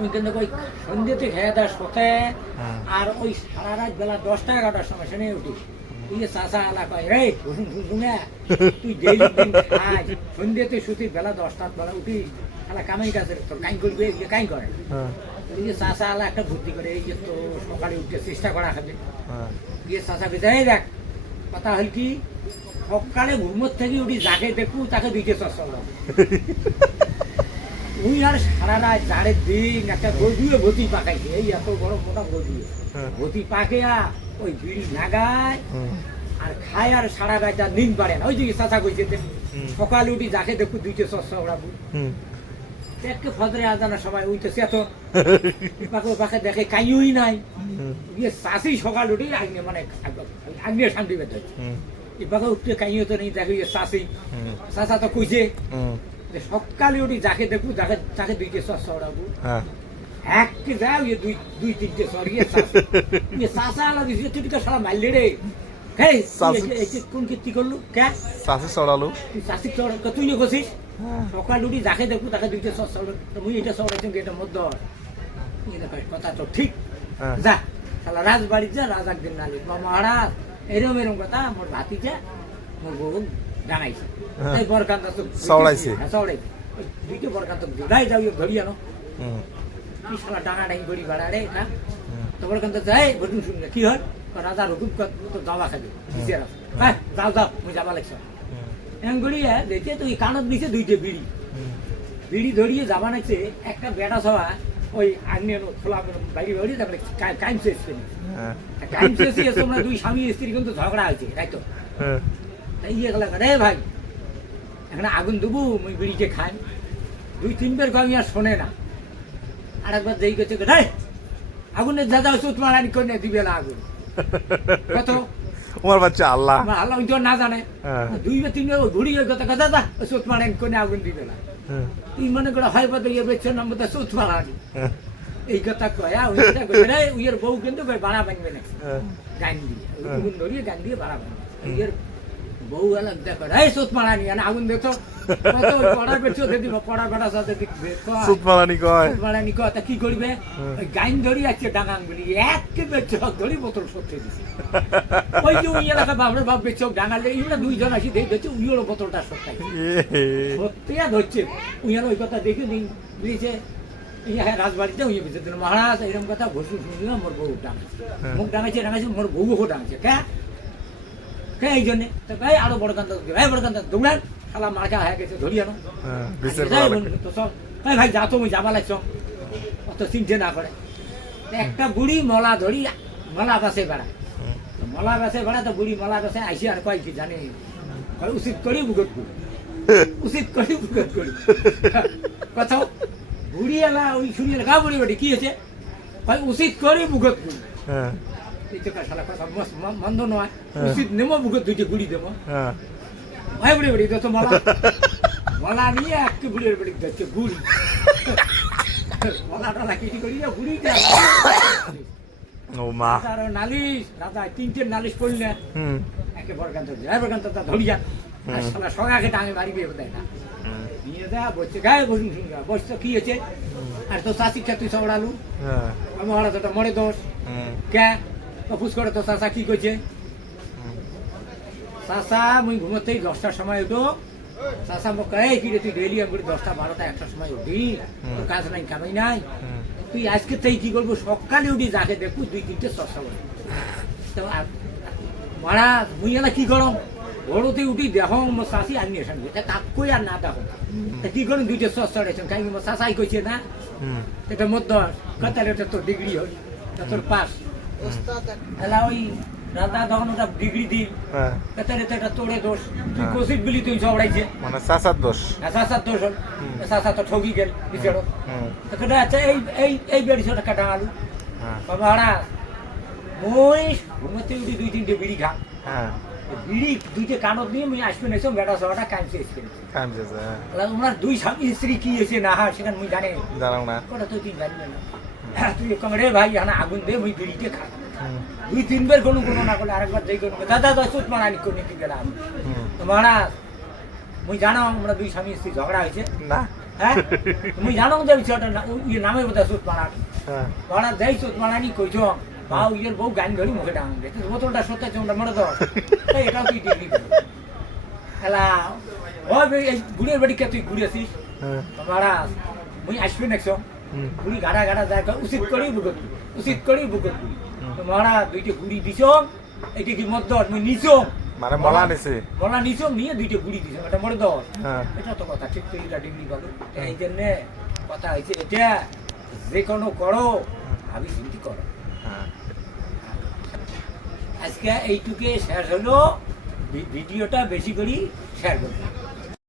ওই কিন্তু ওই সন্ধ্যেতে খেয়ে দেয় শোতে আর ওই সারা রাত বেলা 10টা 11টার সময় শুনে উঠি তুই যে চাষা আলা কয় রে বসুন শুনে তুই ডেইলি দিন খাই সন্ধ্যেতে শুতি বেলা 10টার বেলা উঠি আলা কামাই কাছে তোর কাই করবে ইয়ে কাই করে এই যে চাষা আলা একটা বুদ্ধি করে এই যে তো সকালে উঠতে চেষ্টা করা খাবে গিয়ে চাষা বেঁচে দেখ কথা হল কি সকালে ঘুমোর থেকে উঠি যাকে দেখু তাকে দিতে চর্চা উই আর সারা রাত চারের দিন একটা গদিয়ে ভতি পাকাইছে এই এত বড় মোটা গদিয়ে ভতি পাকে ওই বিড়ি লাগায় আর খায় আর সারা রাত আর নিন পারে না ওই যে চাচা কইছে সকালে উঠি যাকে দেখু দুইটে চর্চা ওড়াবো দেখকে ফজরে আজানা সবাই উঠতেছে এত পাকে পাকে দেখে কাইই নাই ইয়ে চাষি সকাল উঠি আগ্নে মানে আগ্নে শান্তি বেঁধে এপাকে উঠতে কাইও তো নেই দেখে চাষি চাচা তো কইছে সকালে উঠি যাকে দেখু যাকে দুইটে চর্চা ওড়াবো এককে যাও ইয়ে দুই তিনটে সরিয়ে চাষা আলা দিছে তুইটা সারা মারলে রে হেই কোন কীর্তি করলু কে চাষি চড়ালো তুই চাষি চড় তুই নিয়ে গেছিস সকাল উঠি যাকে দেখু তাকে দুইটা চর্চা মুই এটা চড়াইছি এটা মধ্য কথা তো ঠিক যা শালা রাজবাড়ি যা রাজ একদিন নালি বা মহারাজ এরম এরম কথা মোর ভাতিজা মোর বউ জানাইছে এই বরকান্ত চড়াইছে চড়াইছে দুইটা বরকান্ত জোড়াই যাও ধরি আনো কি শালা ডাঙা ডাঙি গড়ি ভাড়া রে এটা তো বরকান্ত যাই বটুন শুনলে কি হয় রাজার হুকুম তো যাওয়া খাবে হ্যাঁ যাও যাও মুই যাবা লাগছ এঙ্গুড়িয়া দেখে তো এই কানত নিচে দুইটে বিড়ি বিড়ি ধরিয়ে যাবা নাইছে একটা বেটা সবা ওই আগ্নে খোলা বাইরে বাড়ি তারপরে কাইম শেষ করি কাইম শেষ তোমরা দুই স্বামী স্ত্রী কিন্তু ঝগড়া হয়েছে তাই তো ইয়ে গেল রে ভাই এখানে আগুন দেবো মুই বিড়িকে খাই দুই তিনবার আমি আর শোনে না আরেকবার যেই গেছে রে আগুনের দাদা সুত মারানি করে দিবে না আগুন কত তোমার বাচ্চা আল্লাহ আল্লাহ ওই না জানে দুইবার তিনবার ঘুরি কথা কথা দা সুত মারানি করে আগুন দিবে না তুই মনে করে হয় বোধ ইয়ে বেছে নাম সুত মারানি এই কথা কয়া ওই কথা কয়ে রে উইয়ের বউ কিন্তু বাড়া ভাঙবে না গান দিয়ে আগুন ধরিয়ে গান দিয়ে বাড়া ভাঙবে উইয়ের বউ আলাদা দেখো রে সুত মারানি আগুন দেখো কত পড়া বেছো দিদি পড়া বেটা সাথে দেখবে সুত মারানি কয় সুত মারানি কয় তা কি করবে ওই গাইন ধরি আছে ডাঙাং বলি এককে বেছো ধরি বোতল সত্যি দিছে ওই যে উই এলাকা বাবরে বাপ বেছো ডাঙালে ইরা দুইজন আসি দেখছে উইয়ের বোতলটা সত্যি সত্যিয়া ধরছে উইয়ার ওই কথা দেখে দিয়েছে হ্যাঁ রাজবাড়িতে উইয়ে বেঁচে দিল মহারাজ এরকম কথা ঘুষু শুনছিল মোর বউ ডাঙাচ্ছে মুখ ডাঙাচ্ছে মোর বউ ডাঙাচ্ছে কে কে এই জন্যে তো ভাই আরো বড় কান্ত বড় কান্ত দৌড়ান শালা মার্কা হয়ে গেছে ধরি আনো তো সব ভাই যা তুমি যাবা লাগছ অত চিনতে না করে একটা বুড়ি মলা ধরি মলা বাসে বেড়া মলা বাসে বেড়া তো বুড়ি মলা বাসে আইসি আর কয় কি জানি উচিত করি বুকট করি উচিত করি বুকট করি কথা বুড়ি এলা ওই শুনিয়ে গা বুড়ি বেটি কি হয়েছে ভাই উচিত করি বুকট করি এই তো শালা কথা মন্দ নয় উচিত নেবো বুকট দুইটি গুড়ি দেবো ভাই বুড়ি বেটি তো মলা মলা নিয়ে একটি বুড়ির বেটি যাচ্ছে গুড়ি মলা টলা কেটি করি গুড়ি ও মা নালিশ দাদা তিনটে নালিশ পড়লে একে বরকান্ত বরকান্ত ধরিয়া শালা সগাকে টাঙে বাড়ি বিয়ে দেয় না নিয়ে যা বসছে গায়ে বসুন শুনগা বসছো কি হয়েছে আর তো চাষি খেয়ে তুই সবড়ালু আমি হঠাৎ ওটা মরে দোষ কে অফুস করে তো চাষা কি করছে চাষা মুই ঘুমোতেই 10টার সময় উঠো চাষা মোক এই কি রে তুই ডেলি আমি 10টা 12টা 1টার সময় উঠি তোর কাজ নাই কামাই নাই তুই আজকে তাই কি করবো সকালে উঠি যাকে দেখু দুই তিনটে চর্চা করে তো মারা মুই এলা কি করম ঘরতে উঠি দেখো মোর চাষি আর নিয়ে আসেন এটা কাকই আর না দেখো তা কি করুন দুইটা চর্চা রয়েছেন কাহিনী মোর চাষাই কইছে না এটা মধ্য কথার এটা তোর ডিগ্রি হল তোর পাস এলা ওই রাতা তখন ওটা ডিগ্রি দিল কথার এটা তোরে দোষ তুই কোশিস বিলি তুই ঝগড়াইছে মানে চাচার দোষ চাচার দোষ হল চাচা তো ঠকি গেল বিচারো তো কেটে আচ্ছা এই বেড়িশো টাকা ডাঙালু বাবা মই ঘুমোতে উঠি দুই তিনটে বিড়ি খা বিড়ি দুইটে কানত দিয়ে মুই আসবেন এসব বেটা সবাটা কাঁদছে ওনার দুই স্বামী স্ত্রী কি হয়েছে না হয় সেখানে মুই জানে ওটা তুই জানবে না তুই কম রে ভাই এখানে আগুন দে মুই বিড়িতে খা দুই তিনবার কোনো না করলে আরেকবার যাই কোনো দাদা সুত মারানি করে গেলাম তো মহারাজ মুই জানো আমরা দুই স্বামী স্ত্রী ঝগড়া হয়েছে না হ্যাঁ তুমি জানো যে বিষয়টা না ইয়ে নামের কথা সুদ পাড়ানি হ্যাঁ পাড়া দেয় সুদ পাড়ানি কইছ বা ইয়ের বউ গান ধরি মুখে ডাঙ দে বোতলটা সত্যি চোখটা মনে তো এটাও তুই ডিগ্রি এলা ওই এই গুড়ের বাড়ি কে তুই ঘুরেছিস হ্যাঁ মারা মুই আসবি নেক্সট হুম। গুড়ি গাড়া গাড়া যায় উচিত করেই বুকত উচিত করেই বুকত মারা দুইটা গুড়ি দিছ এইটা কি মদ মুই নিছ মানে মলা নিছে বলা নিছ নিয়ে দুইটা গুড়ি দিছ এটা মরে দর হ্যাঁ এটা তো কথা ঠিক তুই এটা ডিগ্রি পাবো এই জন্যে কথা হয়েছে এটা যে কোনো করো আমি চিন্তি করো হ্যাঁ আজকে এইটুকে শেষ হলো ভিডিওটা বেশি করে শেয়ার করবো